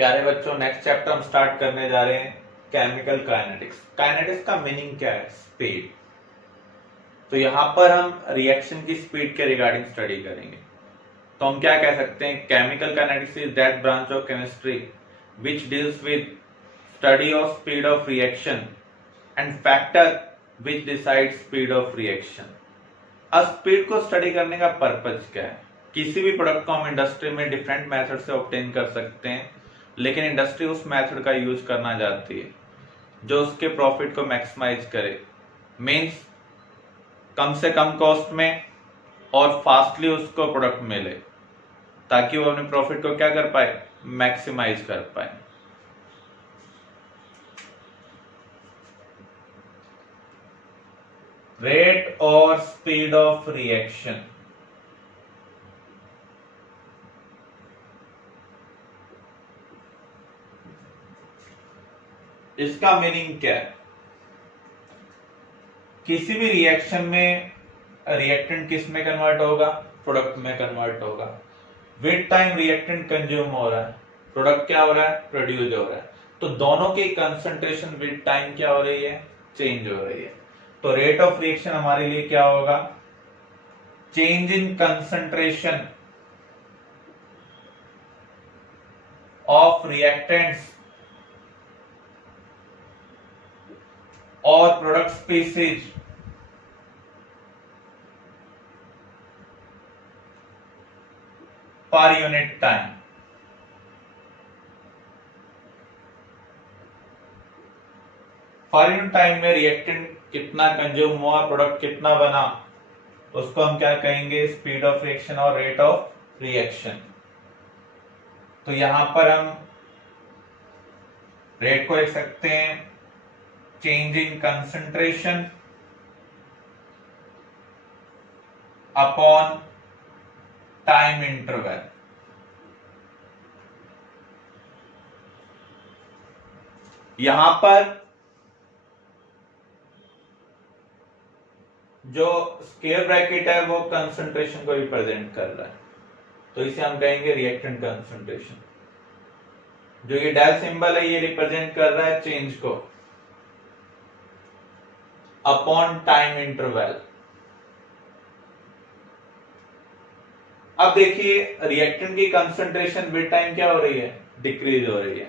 प्यारे बच्चों, next chapter हम स्टार्ट करने जा रहे हैं केमिकल काइनेटिक्स। काइनेटिक्स का मीनिंग क्या है? स्पीड। तो यहां पर हम रिएक्शन की स्पीड के रिगार्डिंग स्टडी करेंगे। तो हम क्या कह सकते हैं? Chemical kinetics is that branch of chemistry which deals with study of speed of reaction and factor which decide speed of reaction. अब स्पीड को स्टडी करने का पर्पज क्या है? किसी भी प्रोडक्ट को हम इंडस्ट्री में डिफरेंट मेथड से ऑब्टेन कर सकते हैं, लेकिन इंडस्ट्री उस मेथड का यूज करना चाहती है जो उसके प्रॉफिट को मैक्सिमाइज करे, मींस कम से कम कॉस्ट में और फास्टली उसको प्रोडक्ट मिले, ताकि वो अपने प्रॉफिट को क्या कर पाए? मैक्सिमाइज कर पाए। रेट और स्पीड ऑफ रिएक्शन। इसका मीनिंग क्या है? किसी भी रिएक्शन में रिएक्टेंट किस में कन्वर्ट होगा? प्रोडक्ट में कन्वर्ट होगा। विद टाइम रिएक्टेंट कंज्यूम हो रहा है, प्रोडक्ट क्या हो रहा है? प्रोड्यूस हो रहा है। तो दोनों की कंसंट्रेशन विद टाइम क्या हो रही है? चेंज हो रही है। तो रेट ऑफ रिएक्शन हमारे लिए क्या होगा? Change in concentration of reactants और product species per unit time. Per unit time में रिएक्टेंट कितना कंज्यूम हुआ, प्रोडक्ट कितना बना, उसको हम क्या कहेंगे? स्पीड ऑफ रिएक्शन और रेट ऑफ रिएक्शन। तो यहां पर हम रेट को लिख सकते हैं change in concentration upon time interval. यहां पर जो स्क्वायर ब्रैकेट है वो कंसंट्रेशन को रिप्रेजेंट कर रहा है, तो इसे हम कहेंगे रिएक्टेंट कंसंट्रेशन। जो ये डैश सिंबल है ये रिप्रेजेंट कर रहा है चेंज को अपॉन टाइम इंटरवल। अब देखिए, रिएक्टेंट की कंसंट्रेशन विद टाइम क्या हो रही है? डिक्रीज हो रही है।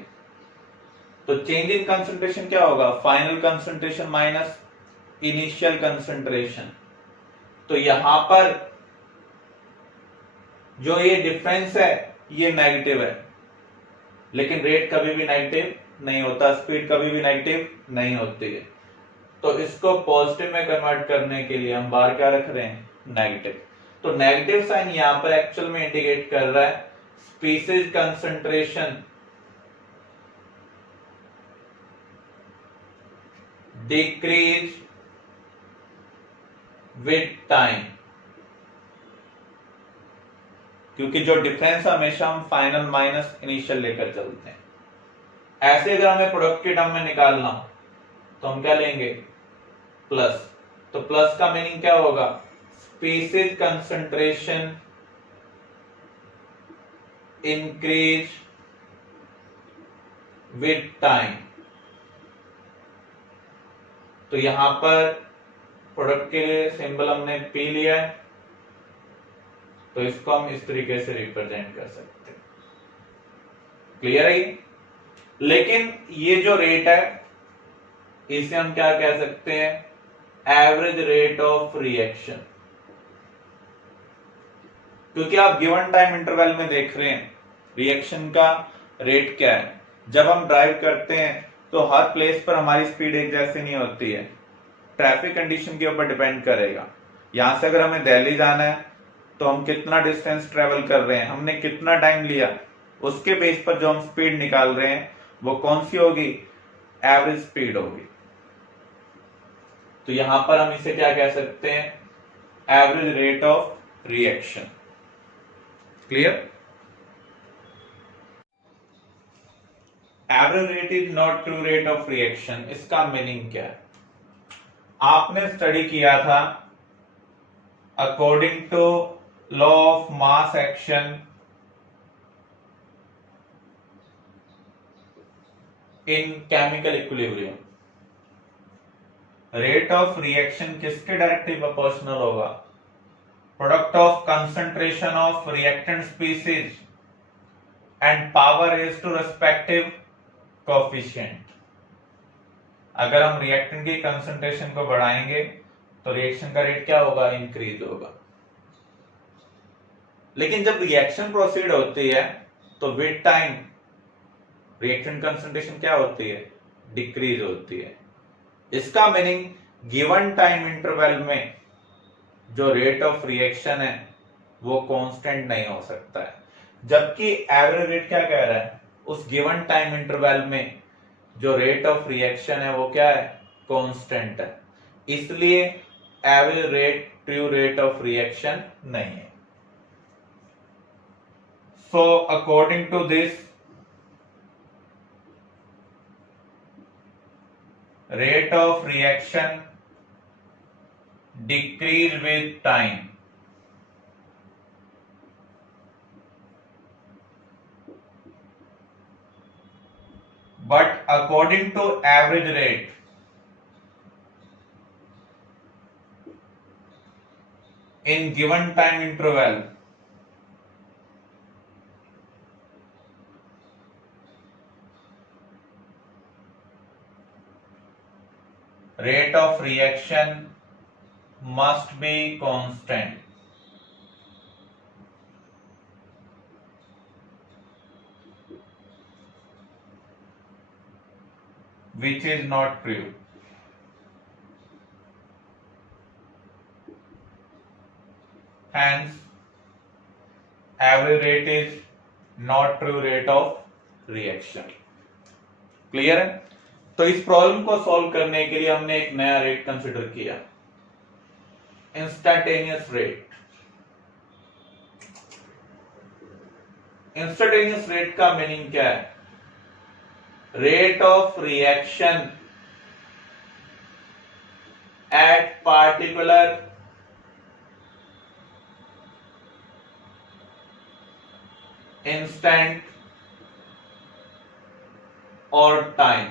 तो चेंज इन कंसंट्रेशन क्या होगा? Final concentration minus initial concentration. तो यहां पर जो ये डिफरेंस है ये नेगेटिव है, लेकिन रेट कभी भी नेगेटिव नहीं होता, स्पीड कभी भी नेगेटिव नहीं होती है। तो इसको पॉजिटिव में कन्वर्ट करने के लिए हम बाहर क्या रख रहे हैं? नेगेटिव। तो नेगेटिव साइन यहां पर एक्चुअल में इंडिकेट कर रहा है species concentration decrease with time, क्योंकि जो डिफरेंस हमेशा हम फाइनल माइनस इनिशियल लेकर चलते हैं। ऐसे अगर हमें प्रोडक्ट के टर्म में निकालना हो तो हम क्या लेंगे? प्लस। तो प्लस का मीनिंग क्या होगा? Species concentration increase with time. तो यहां पर प्रोडक्ट के लिए सिंबल हमने पी लिया है, तो इसको हम इस तरीके से रिप्रेजेंट कर सकते हैं। क्लियर है ये? लेकिन ये जो रेट है इसे हम क्या कह सकते हैं? एवरेज रेट ऑफ रिएक्शन, क्योंकि आप गिवन टाइम इंटरवल में देख रहे हैं रिएक्शन का रेट क्या है। जब हम ड्राइव करते हैं तो हर प्लेस पर हमारी स्पीड एक जैसी नहीं होती है, ट्रैफिक कंडीशन के ऊपर डिपेंड करेगा। यहां से अगर हमें दिल्ली जाना है तो हम कितना डिस्टेंस ट्रेवल कर रहे हैं, हमने कितना टाइम लिया, उसके बेस पर जो हम स्पीड निकाल रहे हैं वो कौन सी होगी? एवरेज स्पीड होगी। तो यहां पर हम इसे क्या कह सकते हैं? Average rate of reaction. Clear? Average rate is not true rate of reaction. इसका मीनिंग क्या है? आपने स्टडी किया था according to law of mass action in chemical equilibrium rate of reaction किसके डायरेक्टली प्रोपोर्शनल होगा? Product of concentration of reactant species and power is to respective coefficient. अगर हम रिएक्टेंट की कंसंट्रेशन को बढ़ाएंगे तो रिएक्शन का रेट क्या होगा? इंक्रीज होगा। लेकिन जब रिएक्शन प्रोसीड होती है तो विद टाइम रिएक्टेंट कंसंट्रेशन क्या होती है? डिक्रीज होती है। इसका मीनिंग गिवन टाइम इंटरवल में जो रेट ऑफ रिएक्शन है वो कांस्टेंट नहीं हो सकता है, जबकि एवरेज रेट क्या कह रहा है? उस गिवन टाइम इंटरवल में जो रेट ऑफ रिएक्शन है वो क्या है? कांस्टेंट है। इसलिए average rate true rate of reaction नहीं है। So according to this, rate of reaction decrease with time, but according to average rate in given time interval rate of reaction must be constant, which is not true. Hence, average rate is not true rate of reaction. Clear है? तो इस problem को solve करने के लिए हमने एक नया रेट कंसिडर किया, इंस्टेंटेनियस रेट। इंस्टेंटेनियस रेट का मीनिंग क्या है? Rate of reaction at particular instant और टाइम।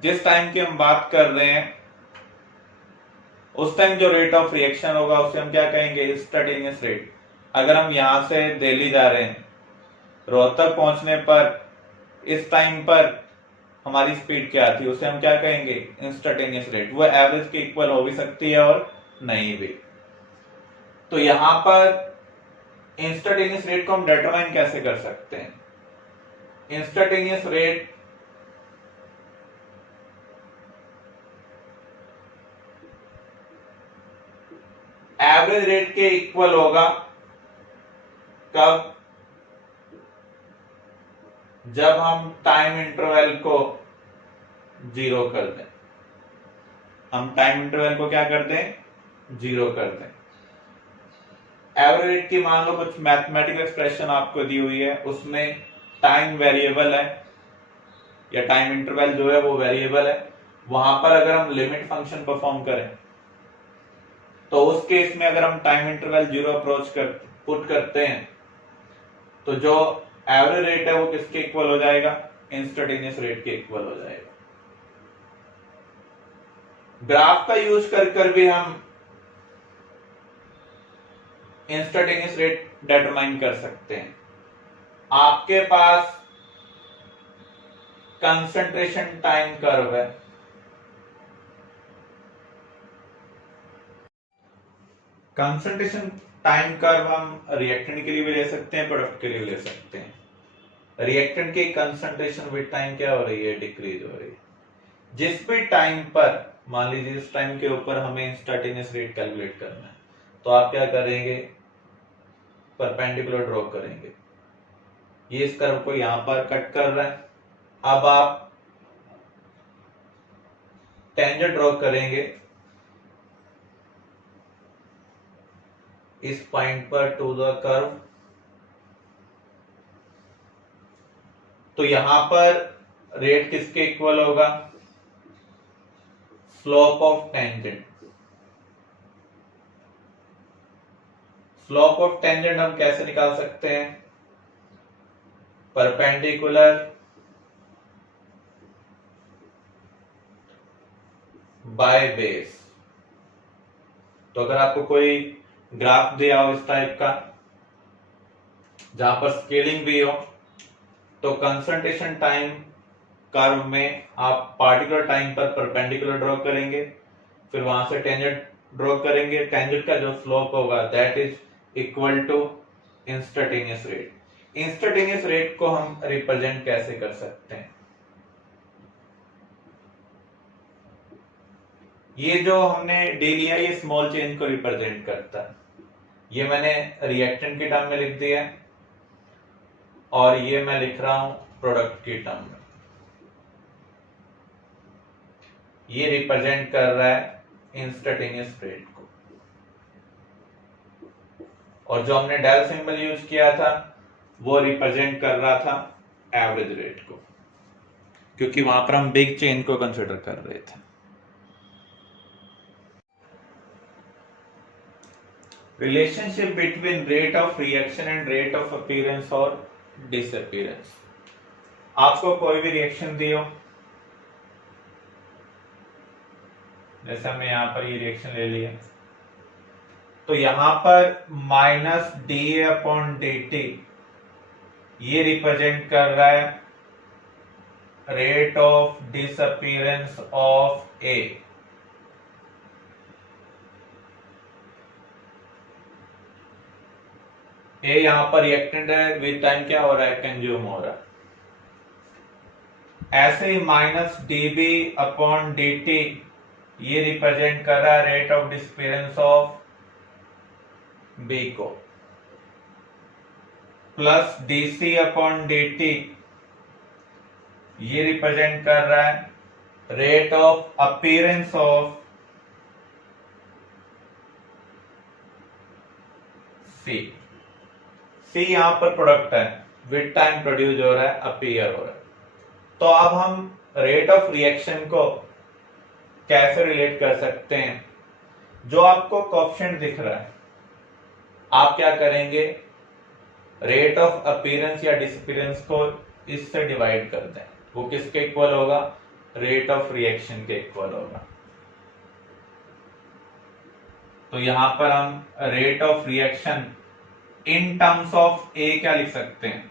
जिस टाइम की हम बात कर रहे हैं उस टाइम जो रेट ऑफ रिएक्शन होगा उसे हम क्या कहेंगे? Instantaneous rate. अगर हम यहां से दिल्ली जा रहे हैं, रोहतक पहुंचने पर इस टाइम पर हमारी स्पीड क्या थी, उसे हम क्या कहेंगे? Instantaneous rate. वो एवरेज के इक्वल हो भी सकती है और नहीं भी। तो यहां पर इंस्टेंटेनियस रेट को हम डिटरमाइन कैसे कर सकते हैं? इंस्टेंटेनियस रेट एवरेज रेट के इक्वल होगा कब? जब हम टाइम इंटरवल को जीरो कर दें। हम टाइम इंटरवल को क्या कर दें? जीरो कर दें। एवरेज रेट की मान लो कुछ मैथमेटिकल एक्सप्रेशन आपको दी हुई है, उसमें टाइम वेरिएबल है या टाइम इंटरवल जो है वो वेरिएबल है। वहां पर अगर हम लिमिट फंक्शन परफॉर्म करें तो उस केस में अगर हम time interval zero approach put करते हैं तो जो एवरेज रेट है वो किसके इक्वल हो जाएगा? इंस्टेंटेनियस रेट के इक्वल हो जाएगा। ग्राफ का यूज कर भी हम इंस्टेंटेनियस रेट डिटरमाइन कर सकते हैं। आपके पास कंसंट्रेशन टाइम कर्व है, कंसंट्रेशन टाइम कर्व हम रिएक्टेंट के लिए भी ले सकते हैं, प्रोडक्ट के लिए भी ले सकते हैं। रिएक्टेंट की कंसंट्रेशन विद टाइम क्या हो रही है? डिक्रीज हो रही है। जिस भी टाइम पर, मान लीजिए इस टाइम के ऊपर हमें इंस्टेंटेनियस रेट कैलकुलेट करना है, तो आप क्या करेंगे? परपेंडिकुलर ड्रॉ करेंगे। ये इस कर्व को यहां पर कट कर रहा है। अब आप टेंजेंट ड्रॉ करेंगे इस पॉइंट पर टू द कर्व। तो यहां पर रेट किसके इक्वल होगा? Slope of tangent. Slope of tangent हम कैसे निकाल सकते हैं? Perpendicular by base. तो अगर आपको कोई ग्राफ दिया हो इस टाइप का जहां पर स्केलिंग भी हो, तो कंसंट्रेशन टाइम कर्व में आप पार्टिकुलर टाइम पर परपेंडिकुलर ड्रॉ करेंगे, फिर वहां से टेंजेंट ड्रॉ करेंगे। टेंजेंट का जो स्लोप होगा that is equal to instantaneous rate. Instantaneous rate को हम रिप्रेजेंट कैसे कर सकते हैं? ये जो हमने डी लिया ये स्मॉल चेंज को रिप्रेजेंट करता है। ये मैंने रिएक्टेंट के टर्म में लिख दिया है और ये मैं लिख रहा हूं प्रोडक्ट के टर्म में। ये रिप्रेजेंट कर रहा है इंस्टेंटेनियस रेट को, और जो हमने डेल सिंबल यूज किया था वो रिप्रेजेंट कर रहा था एवरेज रेट को, क्योंकि वहां पर हम बिग चेंज को कंसिडर कर रहे थे। Relationship between rate of reaction and rate of appearance और डिसअपीयरेंस। आपको कोई भी रिएक्शन दी हो, जैसे हमने यहां पर ये रिएक्शन ले लिया, तो यहां पर minus D upon D T ये रिप्रेजेंट कर रहा है रेट ऑफ डिसअपीयरेंस ऑफ ए। ए यहां पर रिएक्टेंट है, विद टाइम क्या हो रहा है? कंज्यूम हो रहा है। ऐसे ही minus DB upon D T ये रिप्रेजेंट कर रहा है rate of disappearance of B को, plus DC upon D T ये रिप्रेजेंट कर रहा है rate of appearance of C. C यहां पर प्रोडक्ट है, विद टाइम प्रोड्यूस हो रहा है, अपीयर हो रहा है। तो अब हम रेट ऑफ रिएक्शन को कैसे रिलेट कर सकते हैं? जो आपको कोएफिशिएंट दिख रहा है, आप क्या करेंगे? रेट ऑफ अपीयरेंस या डिसअपीयरेंस को इससे डिवाइड कर दें। वो किसके इक्वल होगा? रेट ऑफ रिएक्शन के इक्वल होगा। तो यहां पर हम rate of reaction in terms of A क्या लिख सकते हैं?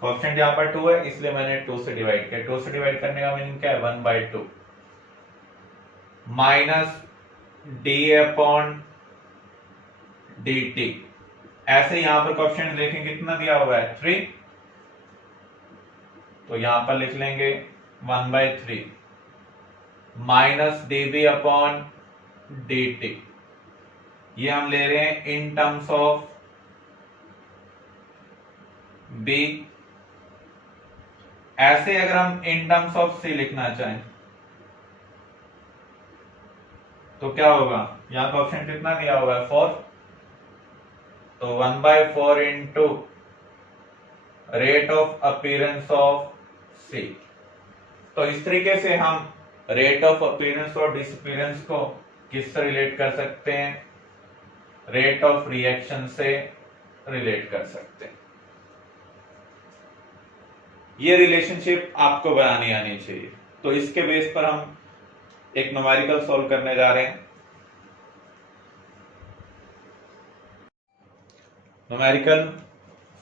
कोएफिशिएंट यहां पर 2 है, इसलिए मैंने 2 से डिवाइड किया। 2 से डिवाइड करने का मीनिंग क्या है? 1/2 minus D upon D T. ऐसे यहां पर कोएफिशिएंट देखें कितना दिया हुआ है? 3। तो यहां पर लिख लेंगे 1/3 minus DB upon D T. ये हम ले रहे हैं इन टर्म्स ऑफ बी। ऐसे अगर हम इन टर्म्स ऑफ सी लिखना चाहें तो क्या होगा? यहां कोएफिशिएंट कितना दिया हुआ है? 4। तो 1/4 into rate of appearance of C. तो इस तरीके से हम रेट ऑफ अपीयरेंस और डिसअपीयरेंस को किससे रिलेट कर सकते हैं? रेट ऑफ रिएक्शन से रिलेट कर सकते हैं। ये रिलेशनशिप आपको बनानी आनी चाहिए। तो इसके बेस पर हम एक न्यूमेरिकल सॉल्व करने जा रहे हैं। Numerical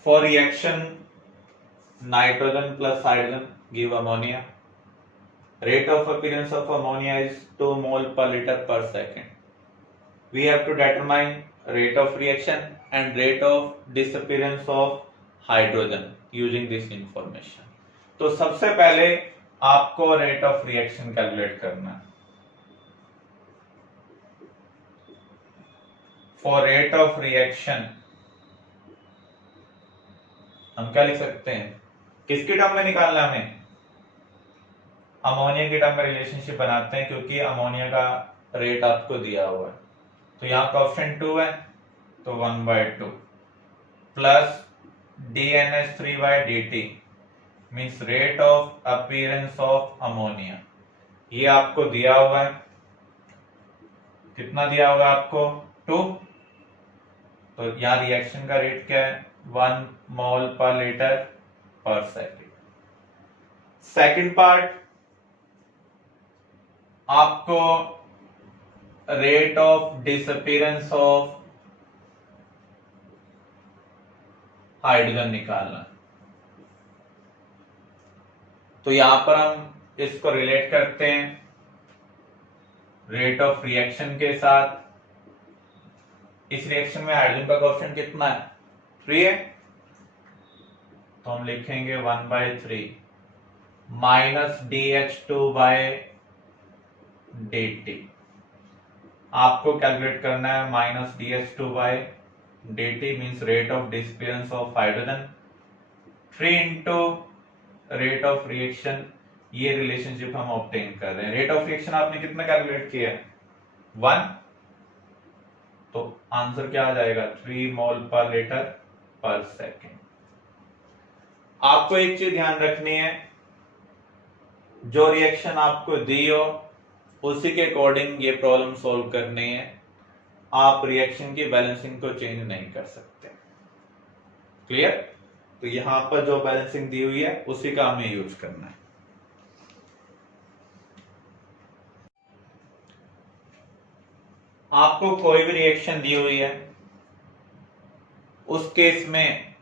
for reaction nitrogen plus hydrogen give ammonia. Rate of appearance of ammonia is 2 mole per liter per second. We have to determine rate of reaction and rate of disappearance of hydrogen using this information. तो सबसे पहले आपको rate of reaction calculate करना है। For rate of reaction हम क्या लिख सकते हैं? किसके टर्म में निकालना है हमें? अमोनिया के टर्म में रिलेशनशिप बनाते हैं, क्योंकि अमोनिया का रेट आपको दिया हुआ है। तो यहाँ कोएफिशिएंट 2 है, तो 1/2 plus DNH3/dt means rate of appearance of ammonia. ये आपको दिया हुआ है, कितना दिया हुआ है आपको? 2। तो यहाँ रिएक्शन का रेट क्या है? 1 मोल पर लीटर पर सेकेंड। सेकंड पार्ट आपको rate of disappearance of hydrogen निकालना। तो यहां पर हम इसको रिलेट करते हैं रेट ऑफ रिएक्शन के साथ। इस रिएक्शन में हाइड्रोजन का कोएफिशिएंट कितना है? 3 है, तो हम लिखेंगे 1/3 माइनस dH2/dt। आपको कैलकुलेट करना है minus dH2/dt means rate of disappearance of hydrogen 3 into rate of reaction. ये रिलेशनशिप हम ऑब्टेन कर रहे हैं। रेट ऑफ रिएक्शन आपने कितना कैलकुलेट किया है? 1, तो आंसर क्या आ जाएगा? 3 मोल पर लीटर पर सेकेंड। आपको एक चीज ध्यान रखनी है, जो रिएक्शन आपको दी हो उसी के अकॉर्डिंग ये प्रॉब्लम सॉल्व करनी है। आप रिएक्शन की बैलेंसिंग को चेंज नहीं कर सकते। क्लियर? तो यहां पर जो बैलेंसिंग दी हुई है उसी का हमें यूज करना है। आपको कोई भी रिएक्शन दी हुई है, उस केस में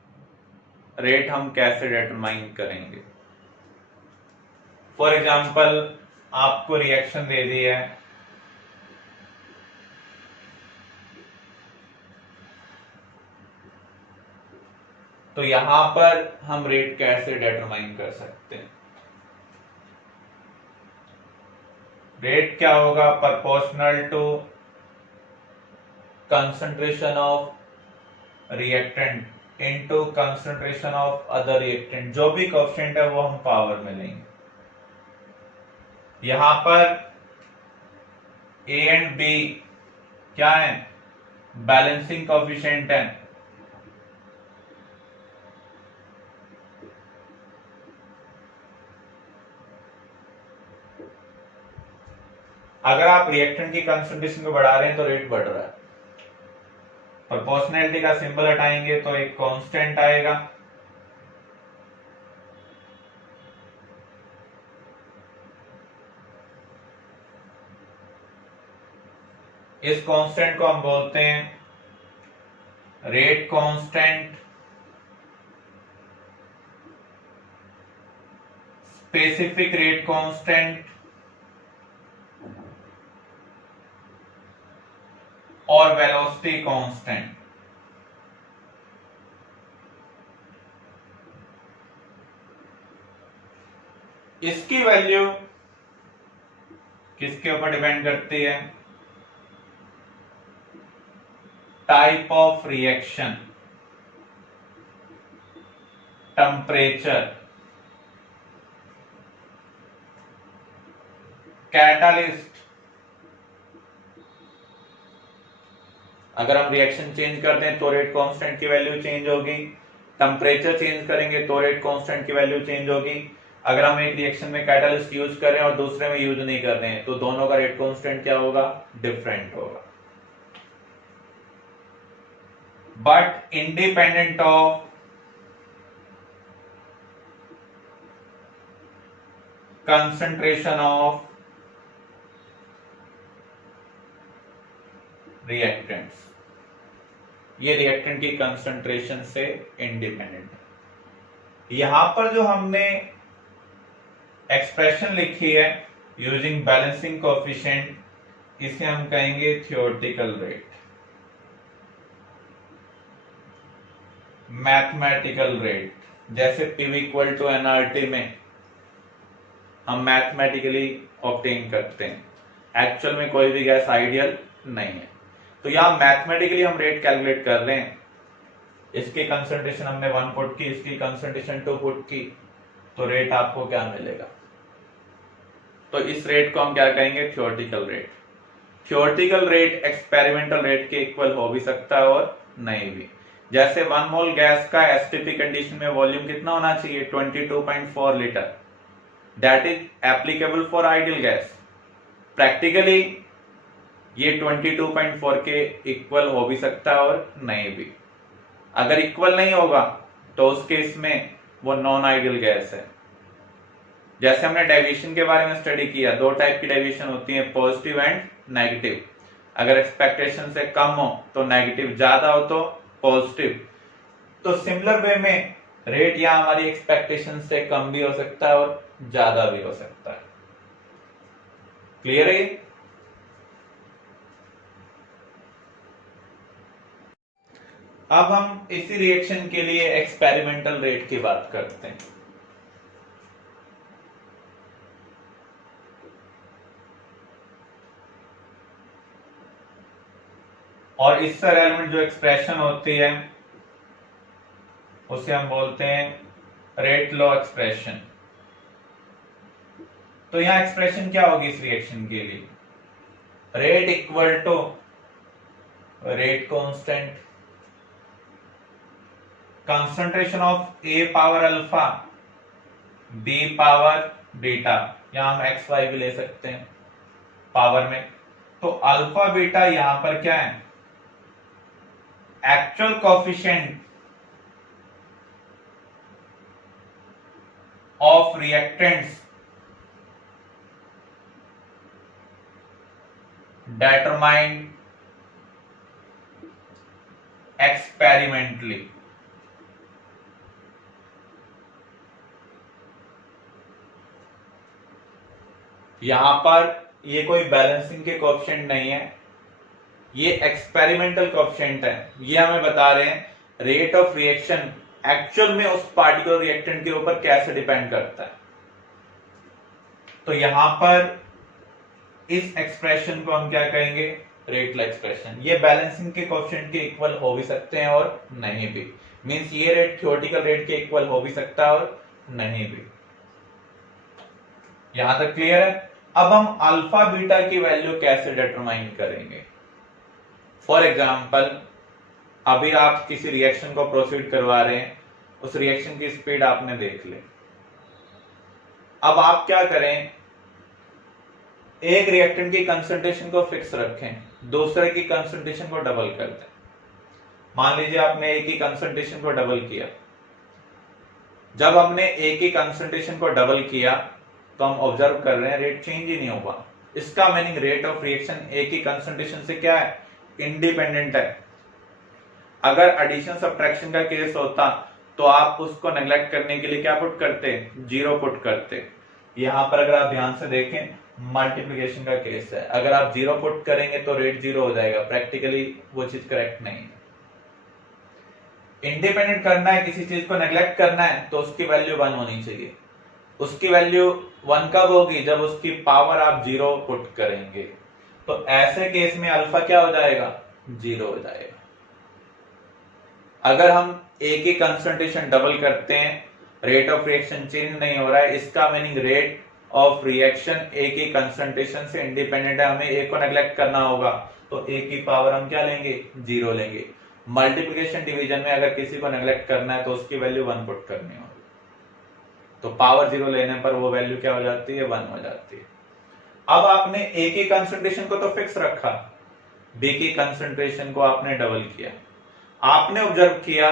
रेट हम कैसे डिटरमाइन करेंगे? फॉर एग्जाम्पल आपको रिएक्शन दे दी है तो यहां पर हम रेट कैसे डिटरमाइन कर सकते हैं? रेट क्या होगा? Proportional to concentration of reactant into concentration of other reactant. जो भी कोएफिशिएंट है वो हम पावर में लेंगे। यहां पर ए एंड बी क्या है? बैलेंसिंग कोएफिशिएंट है। अगर आप रिएक्टेंट की कंसंट्रेशन को बढ़ा रहे हैं तो रेट बढ़ रहा है। प्रोपोर्शनैलिटी का सिंबल हटाएंगे तो एक कांस्टेंट आएगा। इस कांस्टेंट को हम बोलते हैं rate constant, specific rate constant और वेलोसिटी कांस्टेंट। इसकी वैल्यू किसके ऊपर डिपेंड करती है? Type of reaction, temperature, catalyst. अगर हम रिएक्शन चेंज कर दें तो रेट कांस्टेंट की वैल्यू चेंज होगी। टेम्परेचर चेंज करेंगे तो रेट कांस्टेंट की वैल्यू चेंज होगी। अगर हम एक रिएक्शन में कैटालिस्ट यूज करें और दूसरे में यूज नहीं कर रहे हैं तो दोनों का रेट कांस्टेंट क्या होगा? डिफरेंट होगा। But independent of concentration of reactants. ये रिएक्टेंट की कंसंट्रेशन से इंडिपेंडेंट है। यहां पर जो हमने एक्सप्रेशन लिखी है यूजिंग बैलेंसिंग कोएफिशिएंट, इसे हम कहेंगे थ्योरेटिकल रेट, मैथमेटिकल रेट। जैसे P इक्वल टू nRT में हम मैथमेटिकली ऑब्टेन करते हैं। एक्चुअल में कोई भी गैस आइडियल नहीं है। तो यहां मैथमेटिकली हम रेट कैलकुलेट कर रहे हैं। इसकी कंसंट्रेशन हमने 1 पुट की, इसकी कंसंट्रेशन 2 पुट की, तो रेट आपको क्या मिलेगा? तो इस रेट को हम क्या कहेंगे? Theoretical rate. Theoretical rate experimental rate के इक्वल हो भी सकता है और नहीं भी। जैसे 1 मोल गैस का एसटीपी कंडीशन में वॉल्यूम कितना होना चाहिए? 22.4 litre. That is applicable for ideal gas. Practically ये 22.4 के इक्वल हो भी सकता है और नहीं भी। अगर इक्वल नहीं होगा तो उस केस में वो नॉन आइडियल गैस है। जैसे हमने डेविएशन के बारे में स्टडी किया, दो टाइप की डेविएशन होती है, पॉजिटिव एंड नेगेटिव। अगर एक्सपेक्टेशन से कम हो तो नेगेटिव, ज्यादा हो तो पॉजिटिव। तो सिमिलर वे में रेट यहाँ हमारी एक्सपेक्टेशन से कम भी हो सकता है और ज्यादा भी हो सकता है। क्लियर है? अब हम इसी रिएक्शन के लिए एक्सपेरिमेंटल रेट की बात करते हैं। और इससे रेलेवेंट जो एक्सप्रेशन होती है उसे हम बोलते हैं रेट लॉ एक्सप्रेशन। तो यहां एक्सप्रेशन क्या होगी इस रिएक्शन के लिए? Rate equal to rate constant, concentration of A power alpha B power beta, यहां हम एक्स वाई भी ले सकते हैं पावर में। तो अल्फा बीटा यहां पर क्या है? Actual coefficient of reactants determined experimentally। यहां पर ये कोई बैलेंसिंग के कोएफिशिएंट नहीं है, ये एक्सपेरिमेंटल कोएफिशिएंट है। ये हमें बता रहे हैं रेट ऑफ रिएक्शन एक्चुअल में उस पार्टिकुलर रिएक्टेंट के ऊपर कैसे डिपेंड करता है। तो यहां पर इस एक्सप्रेशन को हम क्या कहेंगे? Rate law expression. ये बैलेंसिंग के कोएफिशिएंट के इक्वल हो भी सकते हैं और नहीं भी। मींस ये रेट थ्योरेटिकल रेट के इक्वल हो भी सकता है और नहीं भी। यहां तक क्लियर है? अब हम अल्फा बीटा की वैल्यू कैसे डिटरमाइन करेंगे? फॉर एग्जांपल, अभी आप किसी रिएक्शन को प्रोसीड करवा रहे हैं, उस रिएक्शन की स्पीड आपने देख ली। अब आप क्या करें? एक रिएक्टेंट की कंसंट्रेशन को फिक्स रखें, दूसरे की कंसंट्रेशन को डबल कर दें। मान लीजिए आपने एक ही कंसंट्रेशन को डबल किया। जब हमने एक ही कंसंट्रेशन को डबल किया तो हम ऑब्जर्व कर रहे हैं रेट चेंज ही नहीं होगा। इसका मीनिंग रेट ऑफ रिएक्शन एक ही कंसंट्रेशन से क्या है? इंडिपेंडेंट है। अगर एडिशन सब्ट्रैक्शन का केस होता तो आप उसको नेग्लेक्ट करने के लिए क्या पुट करते? जीरो पुट करते। यहां पर अगर आप ध्यान से देखें, मल्टीप्लिकेशन का केस है, अगर आप जीरो पुट करेंगे तो रेट जीरो हो जाएगा। प्रैक्टिकली वो चीज करेक्ट नहीं है। इंडिपेंडेंट करना है, किसी चीज को नेग्लेक्ट करना है तो उसकी वैल्यू 1 होनी चाहिए। उसकी वैल्यू 1 कब होगी? जब उसकी पावर आप जीरो पुट करेंगे। तो ऐसे केस में अल्फा क्या हो जाएगा? जीरो हो जाएगा। अगर हम एक ही कंसंट्रेशन डबल करते हैं, रेट ऑफ रिएक्शन चेंज नहीं हो रहा है, इसका मीनिंग रेट ऑफ रिएक्शन एक ही कंसंट्रेशन से इंडिपेंडेंट है। हमें एक को नेग्लेक्ट करना होगा तो एक की पावर हम क्या लेंगे? जीरो लेंगे। मल्टीप्लिकेशन डिवीजन में अगर किसी को नेग्लेक्ट करना है तो उसकी वैल्यू 1 पुट करनी होगी। तो पावर जीरो लेने पर वो वैल्यू क्या हो जाती है? 1 हो जाती है। अब आपने एक ही कंसंट्रेशन को तो फिक्स रखा, बी की कंसंट्रेशन को आपने डबल किया। आपने ऑब्जर्व किया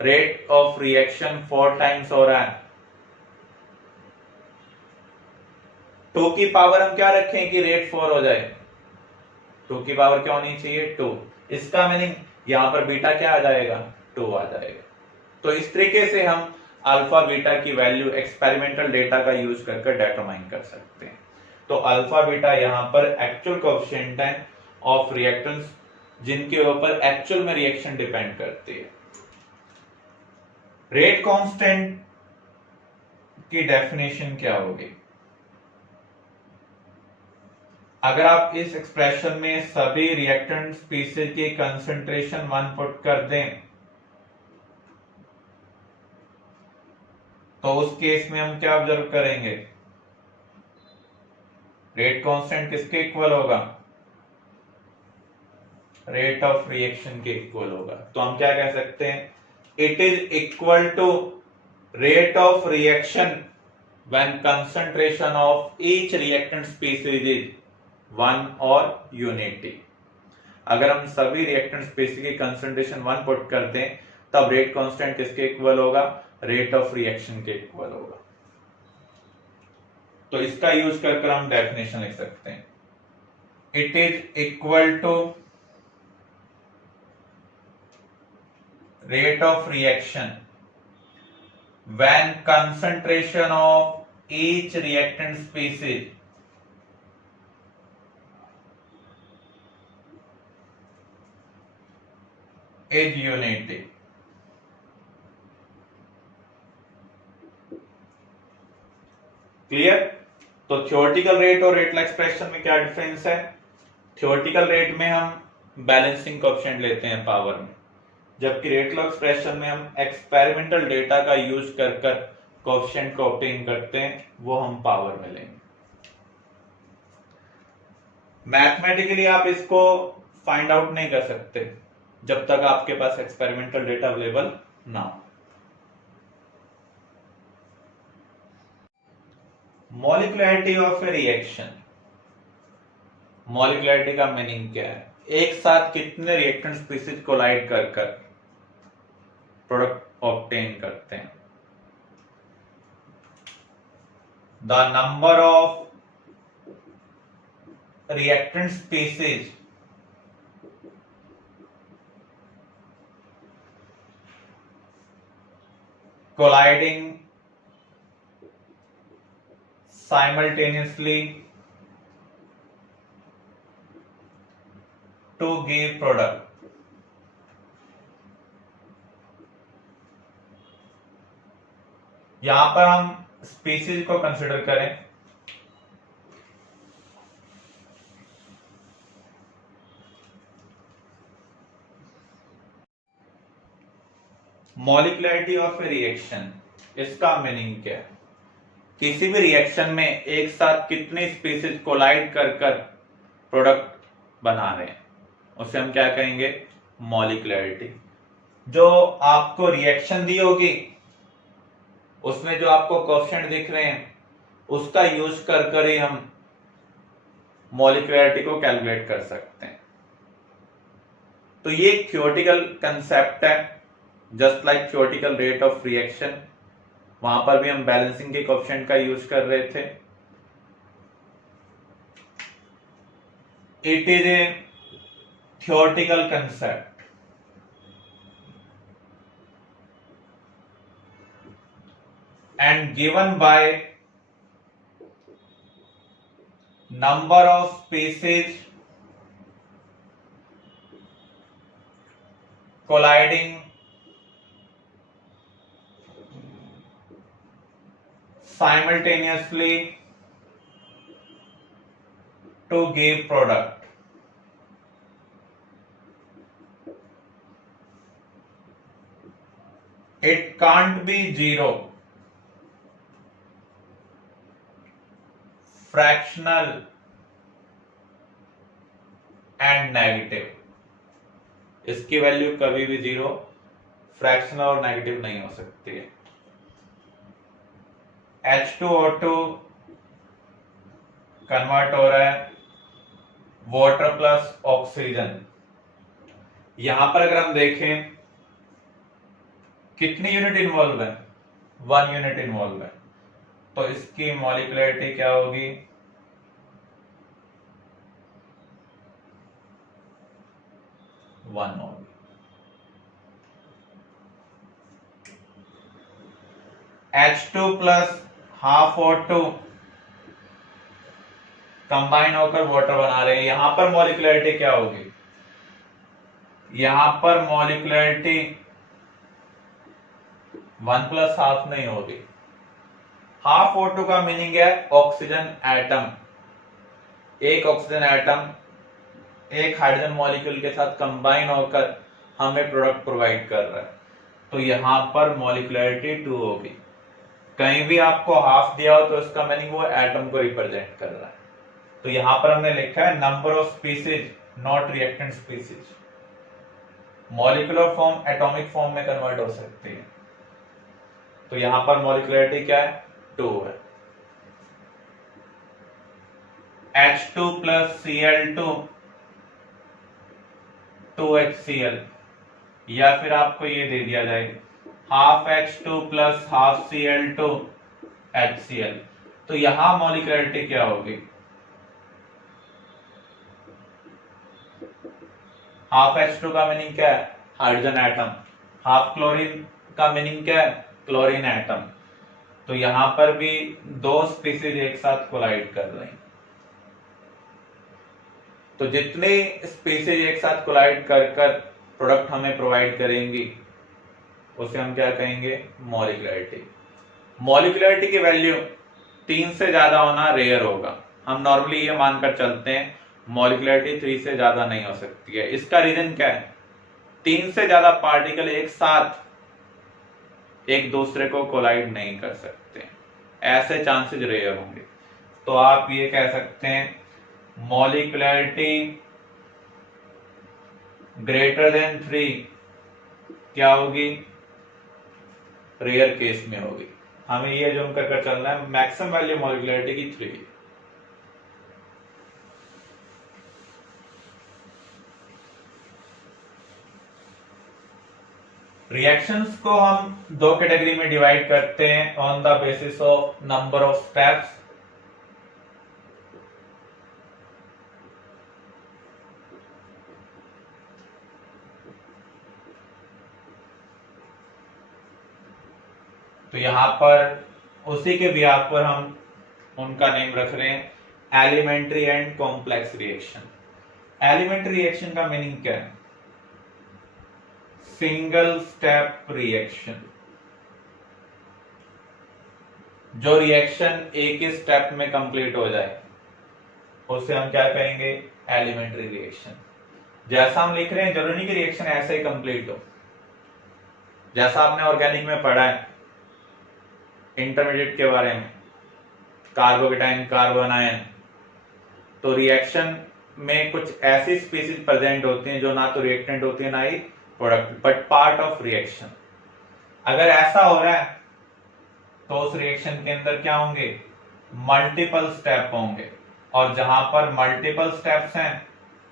रेट ऑफ रिएक्शन 4 टाइम्स हो रहा है। 2 की पावर हम क्या रखें कि रेट 4 हो जाए? 2 की पावर क्या होनी चाहिए? 2। इसका मीनिंग यहां पर बीटा क्या आ जाएगा? 2 आ जाएगा। तो इस तरीके से हम अल्फा बीटा की वैल्यू एक्सपेरिमेंटल डेटा का यूज करके डिटरमाइन कर सकते हैं। तो अल्फा बीटा यहां पर एक्चुअल कोएफिशिएंट है ऑफ रिएक्टेंस जिनके ऊपर एक्चुअल में रिएक्शन डिपेंड करती है। रेट कांस्टेंट की डेफिनेशन क्या होगी? अगर आप इस एक्सप्रेशन में सभी रिएक्टेंट स्पीसीज की कंसंट्रेशन 1 पुट कर दें तो उस केस में हम क्या ऑब्जर्व करेंगे? रेट कांस्टेंट किसके इक्वल होगा? रेट ऑफ रिएक्शन के इक्वल होगा। तो हम क्या कह सकते हैं? It is equal to rate of reaction when concentration of each reactant species is 1 और यूनिटी। अगर हम सभी रिएक्टेंट स्पीसीज की कंसंट्रेशन 1 पुट कर दें तब रेट कांस्टेंट किसके इक्वल होगा? रेट ऑफ रिएक्शन के इक्वल होगा। तो इसका यूज कर हम डेफिनेशन लिख सकते हैं, it is equal to rate of reaction when concentration of each reactant species is unity. Clear? तो थ्योरेटिकल रेट और रेट एक्सप्रेशन में क्या डिफरेंस है? थ्योरेटिकल रेट में हम बैलेंसिंग कोएफिशिएंट लेते हैं पावर में, जबकि रेट लॉ एक्सप्रेशन में हम एक्सपेरिमेंटल डेटा का यूज कर कोएफिशिएंट को ऑब्टेन करते हैं, वो हम पावर में लेंगे। मैथमेटिकली आप इसको फाइंड आउट नहीं कर सकते जब तक आपके पास एक्सपेरिमेंटल डेटा अवेलेबल ना हो। मॉलिक्युलरिटी ऑफ ए रिएक्शन, मॉलिक्युलरिटी का मीनिंग क्या है? एक साथ कितने रिएक्टेंट स्पीसीज कोलाइड कर प्रोडक्ट ऑब्टेन करते हैं। The number of reactant species colliding simultaneously to give product. यहां पर हम स्पीसीज को कंसिडर करें, मॉलिक्युलरिटी ऑफ ए रिएक्शन, इसका मीनिंग क्या है? किसी भी रिएक्शन में एक साथ कितने स्पीसीज कोलाइड कर प्रोडक्ट बना रहे हैं, उसे हम क्या कहेंगे? मॉलिक्युलरिटी। जो आपको रिएक्शन दी होगी उसमें जो आपको कोएफिशिएंट दिख रहे हैं उसका यूज कर ही हम मॉलिक्युलरिटी को कैलकुलेट कर सकते हैं। तो ये एक थ्योरेटिकल कंसेप्ट है, just like theoretical rate of reaction, वहां पर भी हम बैलेंसिंग के कोएफिशिएंट का यूज कर रहे थे। It is a theoretical concept and given by number of species colliding simultaneously to give product. It can't be zero, fractional and negative. इसकी वैल्यू कभी भी जीरो, फ्रैक्शनल और नेगेटिव नहीं हो सकती है। H2O2 कन्वर्ट हो रहा है वाटर प्लस ऑक्सीजन। यहां पर अगर हम देखें कितनी यूनिट इन्वॉल्व है? 1 यूनिट इन्वॉल्व है, तो इसकी मॉलिक्युलरिटी क्या होगी? वन होगी। H2 plus half O2 combine होकर वाटर बना रहे हैं, यहां पर मॉलिक्युलरिटी क्या होगी? यहां पर मॉलिक्युलरिटी 1 प्लस हाफ नहीं होगी। हाफ O2 का मीनिंग है ऑक्सीजन एटम, एक ऑक्सीजन एटम एक हाइड्रोजन मॉलिक्यूल के साथ कंबाइन होकर हमें प्रोडक्ट प्रोवाइड कर रहा है, तो यहां पर मॉलिक्युलरिटी 2 होगी। कहीं भी आपको हाफ दिया हो तो इसका मीनिंग वो एटम को रिप्रेजेंट कर रहा है। तो यहां पर हमने लिखा है number of species not reactant species. Molecular form atomic form में कन्वर्ट हो सकती है, तो यहां पर मॉलिक्युलरिटी क्या है? 2 है। H2 प्लस Cl2 2HCl, या फिर आपको ये दे दिया जाए half H2 plus half Cl2 HCl। तो यहां मॉलिक्युलरिटी क्या होगी? हाफ H2 का मीनिंग क्या है? Hydrogen atom. हाफ क्लोरीन का मीनिंग क्या है? Chlorine atom. तो यहां पर भी दो स्पीसीज एक साथ कोलाइड कर रही हैं। तो जितने स्पीसीज एक साथ कोलाइड कर प्रोडक्ट हमें प्रोवाइड करेंगी उसे हम क्या कहेंगे? मॉलिक्युलरिटी। मॉलिक्युलरिटी की वैल्यू 3 से ज्यादा होना रेयर होगा। हम नॉर्मली ये मानकर चलते हैं मॉलिक्युलरिटी 3 से ज्यादा नहीं हो सकती है। इसका रीजन क्या है? 3 से ज्यादा पार्टिकल एक साथ एक दूसरे को कोलाइड नहीं कर सकते, ऐसे चांसेस रेयर होंगे। तो आप ये कह सकते हैं मॉलिक्युलरिटी ग्रेटर देन 3 क्या होगी? रेयर केस में होगी। हमें ये जो कर चलना है, मैक्सिमम वैल्यू मॉलिक्युलरिटी की 3। रिएक्शंस को हम दो कैटेगरी में डिवाइड करते हैं on the basis of number of steps. तो यहां पर उसी के बिहाफ पर हम उनका नेम रख रहे हैं elementary and complex reaction. Elementary reaction का मीनिंग क्या है? Single step reaction. जो रिएक्शन एक ही स्टेप में कंप्लीट हो जाए उसे हम क्या कहेंगे? Elementary reaction. जैसा हम लिख रहे हैं जरूरी नहीं कि रिएक्शन ऐसे ही कंप्लीट हो। जैसा आपने ऑर्गेनिक में पढ़ा है इंटरमीडिएट के बारे में, कार्बोकेटाइन, कार्बन आयन, तो रिएक्शन में कुछ ऐसी स्पीसीज प्रेजेंट होती हैं जो ना तो रिएक्टेंट होती है ना ही product, but part of reaction. अगर ऐसा हो रहा है तो उस रिएक्शन के अंदर क्या होंगे? मल्टीपल स्टेप होंगे, और जहां पर मल्टीपल स्टेप्स हैं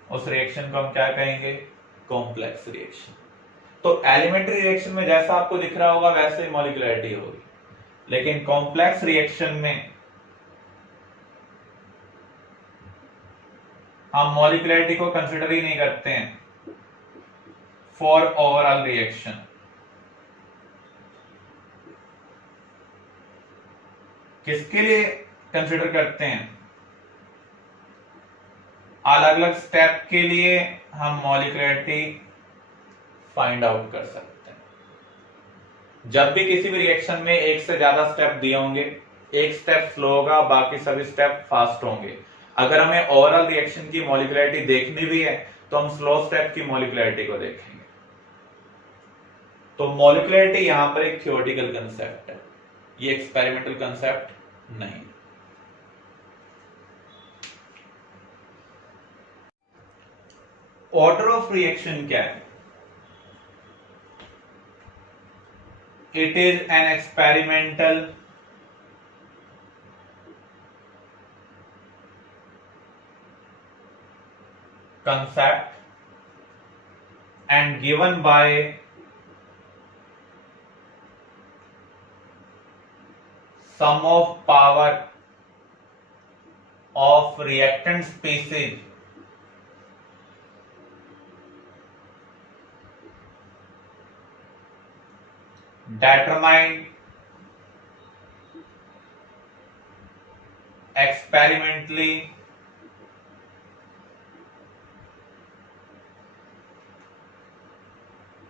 उस रिएक्शन को हम क्या कहेंगे? Complex reaction. तो एलिमेंट्री रिएक्शन में जैसा आपको दिख रहा होगा वैसे ही मॉलिक्युलरिटी होगी, लेकिन कॉम्प्लेक्स रिएक्शन में हम मॉलिक्युलरिटी को कंसिडर ही नहीं करते हैं फॉर ओवरऑल रिएक्शन। किसके लिए कंसिडर करते हैं? अलग अलग स्टेप के लिए हम मॉलिक्युलरिटी फाइंड आउट कर सकते हैं। जब भी किसी भी रिएक्शन में एक से ज्यादा स्टेप दिए होंगे, एक स्टेप स्लो होगा, बाकी सभी स्टेप फास्ट होंगे। अगर हमें ओवरऑल रिएक्शन की मॉलिक्युलरिटी देखनी भी है तो हम स्लो स्टेप की मॉलिक्युलरिटी को देखेंगे। तो मॉलिक्युलरिटी यहां पर एक थियोरेटिकल कंसेप्ट है, ये एक्सपेरिमेंटल कंसेप्ट नहीं। ऑर्डर ऑफ रिएक्शन क्या है? It is an experimental concept and given by sum of power of reactant species determined experimentally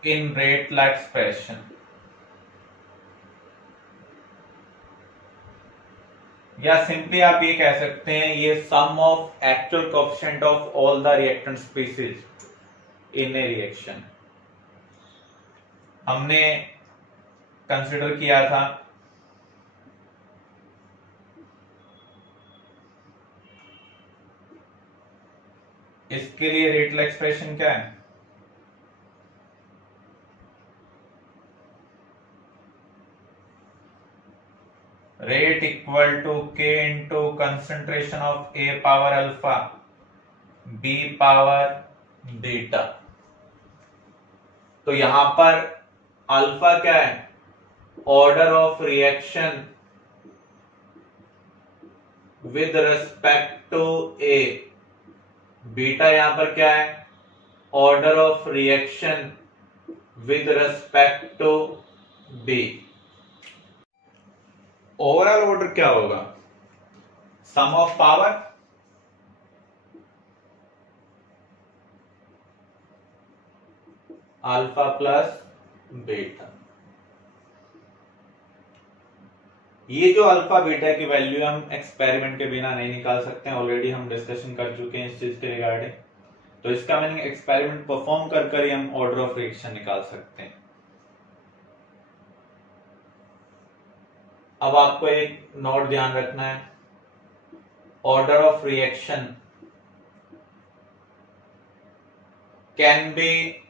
in rate law expression, या सिंपली आप ये कह सकते हैं ये sum of actual coefficient of all the reactant species in a reaction. हमने consider किया था इसके लिए रेट लॉ एक्सप्रेशन क्या है? Rate equal to k into concentration of a power alpha b power beta. तो यहां पर अल्फा क्या है? Order of reaction with respect to A, beta यहां पर क्या है, order of reaction with respect to B. Overall order क्या होगा, sum of power alpha plus beta. ये जो अल्फा बीटा की वैल्यू हम एक्सपेरिमेंट के बिना नहीं निकाल सकते हैं, ऑलरेडी हम डिस्कशन कर चुके हैं इस चीज के रिगार्डिंग। तो इसका मीनिंग एक्सपेरिमेंट परफॉर्म कर ही हम ऑर्डर ऑफ रिएक्शन निकाल सकते हैं। अब आपको एक नोट ध्यान रखना है, order of reaction can be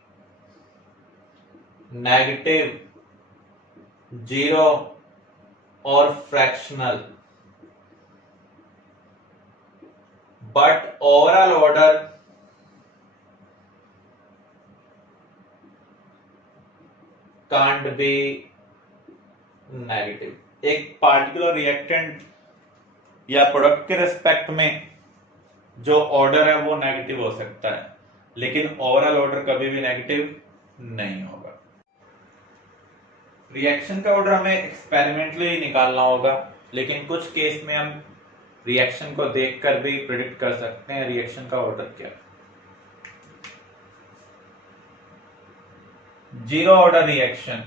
negative, zero और fractional, but overall order can't be negative. एक पार्टिकुलर रिएक्टेंट या प्रोडक्ट के रिस्पेक्ट में जो ऑर्डर है वो नेगेटिव हो सकता है, लेकिन ओवरऑल ऑर्डर कभी भी नेगेटिव नहीं होगा। रिएक्शन का ऑर्डर हमें एक्सपेरिमेंटली निकालना होगा, लेकिन कुछ केस में हम रिएक्शन को देखकर भी प्रिडिक्ट कर सकते हैं रिएक्शन का ऑर्डर क्या है। जीरो ऑर्डर रिएक्शन,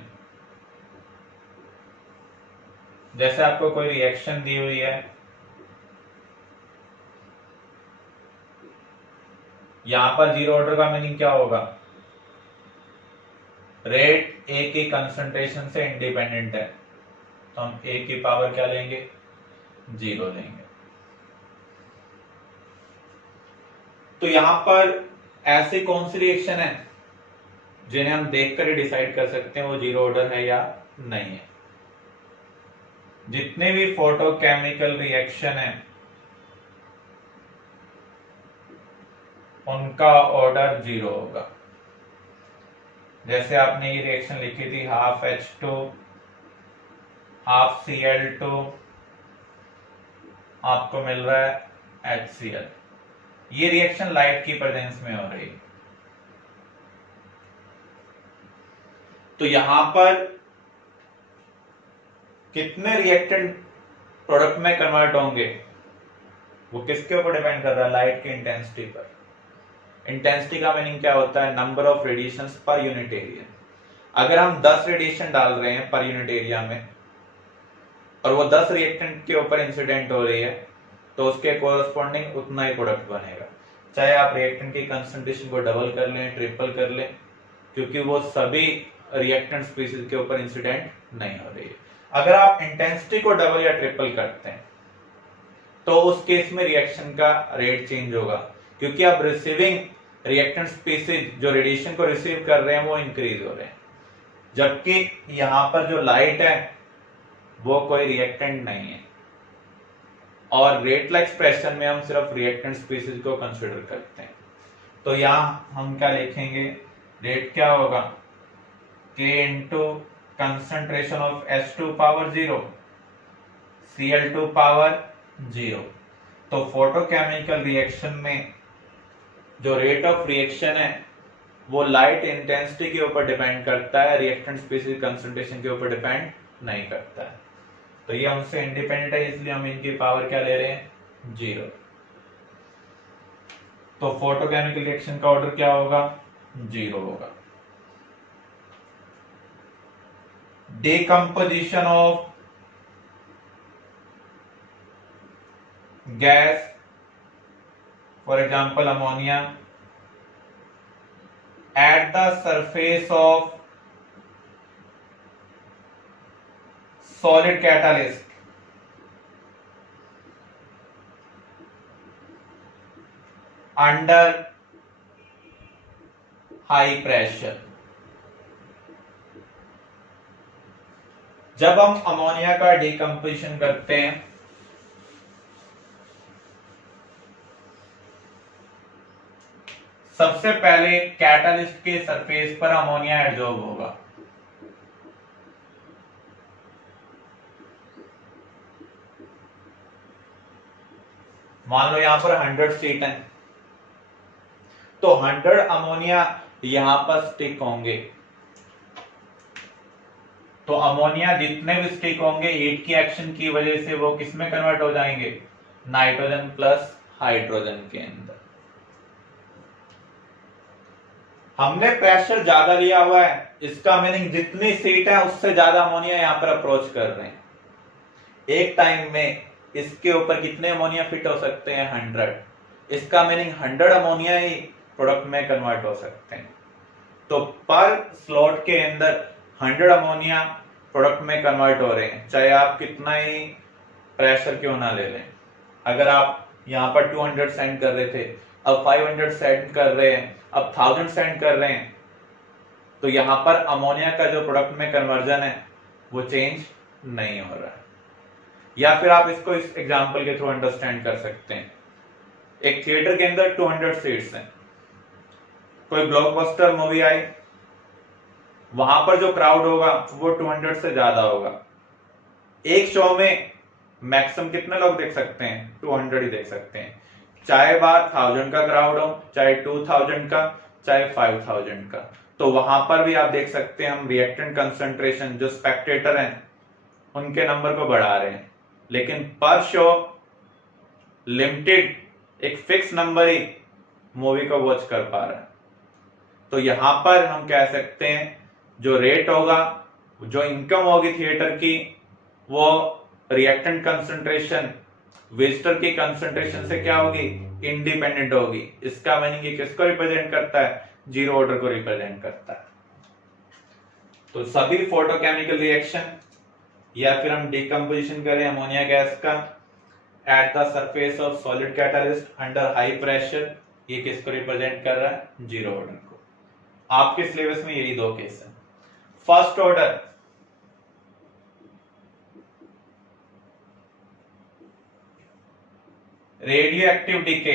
जैसे आपको कोई रिएक्शन दी हुई है, यहां पर जीरो ऑर्डर का मीनिंग क्या होगा, रेट ए की कंसंट्रेशन से इंडिपेंडेंट है, तो हम ए की पावर क्या लेंगे, जीरो लेंगे। तो यहां पर ऐसी कौन सी रिएक्शन है जिन्हें हम देखकर ही डिसाइड कर सकते हैं वो जीरो ऑर्डर है या नहीं है। जितने भी फोटोकेमिकल रिएक्शन है उनका ऑर्डर जीरो होगा। जैसे आपने ये रिएक्शन लिखी थी हाफ H2 हाफ Cl2, आपको मिल रहा है HCl। ये रिएक्शन लाइट की प्रेजेंस में हो रही है। तो यहां पर कितने रिएक्टेंट प्रोडक्ट में कन्वर्ट होंगे वो किसके ऊपर डिपेंड कर रहा है, लाइट की इंटेंसिटी पर। इंटेंसिटी का मीनिंग क्या होता है, number of radiations per unit area. अगर हम 10 रेडिएशन डाल रहे हैं पर यूनिट एरिया में और वो 10 रिएक्टेंट के ऊपर इंसिडेंट हो रही है, तो उसके कोरस्पॉन्डिंग उतना ही प्रोडक्ट बनेगा, चाहे आप रिएक्टेंट की कंसंट्रेशन को डबल कर लें, ट्रिपल कर लें, क्योंकि वो सभी रिएक्टेंट स्पीसीज के ऊपर इंसिडेंट नहीं हो रही है। अगर आप इंटेंसिटी को डबल या ट्रिपल करते हैं तो उस केस में रिएक्शन का रेट चेंज होगा, क्योंकि अब रिसीविंग रिएक्टेंट स्पीसीज जो रेडिएशन को रिसीव कर रहे हैं वो इंक्रीज हो रहे हैं, जबकि यहां पर जो लाइट है वो कोई रिएक्टेंट नहीं है। और रेट ला एक्सप्रेशन में हम सिर्फ रिएक्टेंट स्पीसीज को कंसिडर करते हैं। तो यहां हम क्या लिखेंगे, रेट क्या होगा, K into concentration of H2 power 0 Cl2 power 0। तो फोटोकेमिकल रिएक्शन में जो रेट ऑफ रिएक्शन है वो लाइट इंटेंसिटी के ऊपर डिपेंड करता है, रिएक्टेंट स्पीसीज कंसंट्रेशन के ऊपर डिपेंड नहीं करता है। तो ये हमसे इंडिपेंडेंट है, इसलिए हम इनकी पावर क्या ले रहे हैं, 0। तो फोटोकेमिकल रिएक्शन का ऑर्डर क्या होगा, 0 होगा। Decomposition of gas, for example ammonia, at the surface of solid catalyst under high pressure। जब हम अमोनिया का डिकम्पोजिशन करते हैं सबसे पहले कैटलिस्ट के सरफेस पर अमोनिया एडजॉर्ब होगा, मान लो यहां पर 100 सीट है, तो 100 अमोनिया यहां पर स्टिक होंगे। तो अमोनिया जितने भी स्टिक होंगे हीट की एक्शन की वजह से वो किस में कन्वर्ट हो जाएंगे, नाइट्रोजन प्लस हाइड्रोजन के अंदर। हमने प्रेशर ज्यादा लिया हुआ है, इसका मीनिंग जितनी सीट है उससे ज्यादा अमोनिया यहां पर अप्रोच कर रहे हैं। एक टाइम में इसके ऊपर कितने अमोनिया फिट हो सकते हैं, 100। इसका मीनिंग 100 अमोनिया ही प्रोडक्ट में कन्वर्ट हो सकते हैं। तो पर स्लॉट के अंदर 100 अमोनिया प्रोडक्ट में कन्वर्ट हो रहे हैं, चाहे आप कितना ही प्रेशर क्यों ना ले लें। अगर आप यहां पर 200 सेंड कर रहे थे, अब 500 सेंड कर रहे हैं, अब 1000 सेंड कर रहे हैं, तो यहां पर अमोनिया का जो प्रोडक्ट में कन्वर्जन है वो चेंज नहीं हो रहा है। या फिर आप इसको इस एग्जांपल के थ्रू अंडरस्टैंड कर सकते हैं। एक थिएटर के अंदर 200 सीट्स हैं, कोई ब्लॉकबस्टर मूवी आई, वहां पर जो क्राउड होगा वो 200 से ज्यादा होगा। एक शो में मैक्सिमम कितने लोग देख सकते हैं, 200 ही देख सकते हैं, चाहे बात 1000 का क्राउड हो, चाहे 2000 का, चाहे 5000 का। तो वहां पर भी आप देख सकते हैं हम रिएक्टेंट कंसंट्रेशन जो स्पेक्टेटर हैं उनके नंबर को बढ़ा रहे हैं, लेकिन पर शो लिमिटेड एक फिक्स नंबर ही मूवी को वॉच कर पा रहा है। तो यहां पर हम कह सकते हैं जो रेट होगा, जो इनकम होगी थिएटर की, वो रिएक्टेंट कंसंट्रेशन विजिटर की कंसंट्रेशन से क्या होगी, इंडिपेंडेंट होगी। इसका मीनिंग ये किसको रिप्रेजेंट करता है, जीरो ऑर्डर को रिप्रेजेंट करता है। तो सभी फोटोकेमिकल रिएक्शन या फिर हम डिकम्पोजिशन करें अमोनिया गैस का at the surface of solid catalyst under high pressure, ये किसको रिप्रेजेंट कर रहा है, जीरो ऑर्डर को। आपके सिलेबस में यही दो केस है। First order radio active decay,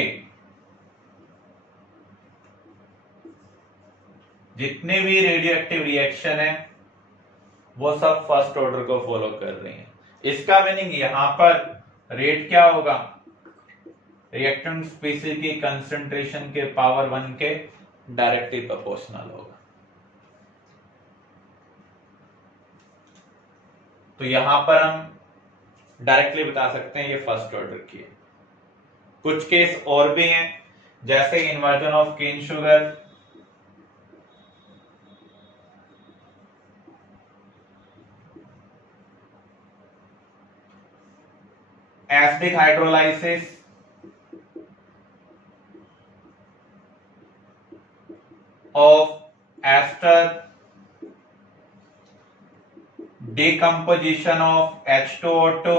जितने भी रेडियो एक्टिव रिएक्शन है वो सब फर्स्ट ऑर्डर को फॉलो कर रही हैं। इसका मीनिंग यहां पर रेट क्या होगा, रिएक्टेंट स्पीसीज की कंसंट्रेशन के पावर 1 के डायरेक्टली प्रोपोर्शनल होगा। तो यहां पर हम डायरेक्टली बता सकते हैं ये फर्स्ट ऑर्डर की है। कुछ केस और भी हैं, जैसे inversion of cane sugar, acidic hydrolysis, of ester, decomposition of H2O2,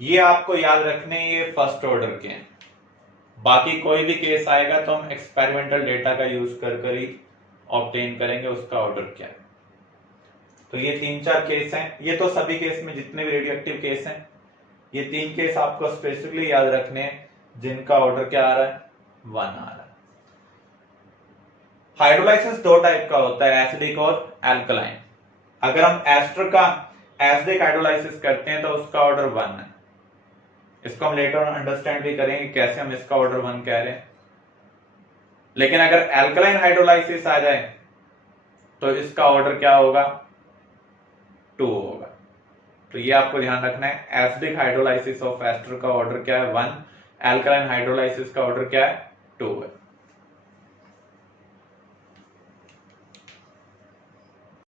ये आपको याद रखने, ये फर्स्ट ऑर्डर के हैं। बाकी कोई भी केस आएगा तो हम एक्सपेरिमेंटल डेटा का यूज कर ही ऑब्टेन करेंगे उसका ऑर्डर क्या है। तो ये 3-4 केस हैं, ये तो सभी केस में जितने भी रेडियो एक्टिव केस हैं, ये 3 केस आपको स्पेसिफिकली याद रखने हैं जिनका ऑर्डर क्या आ रहा है, 1 आ रहा है। हाइड्रोलाइसिस 2 टाइप का होता है, एसिडिक और एल्कलाइन। अगर हम एस्टर का एसिडिक हाइड्रोलाइसिस करते हैं तो उसका ऑर्डर 1 है। इसको हम लेटर अंडरस्टैंड भी करेंगे कैसे हम इसका ऑर्डर 1 कह रहे हैं। लेकिन अगर एल्कलाइन हाइड्रोलाइसिस आ जाए तो इसका ऑर्डर क्या होगा, 2 होगा। तो ये आपको ध्यान रखना है, एसिडिक हाइड्रोलाइसिस ऑफ एस्टर का ऑर्डर क्या है, 1, एल्कलाइन हाइड्रोलाइसिस का ऑर्डर क्या है, 2 है।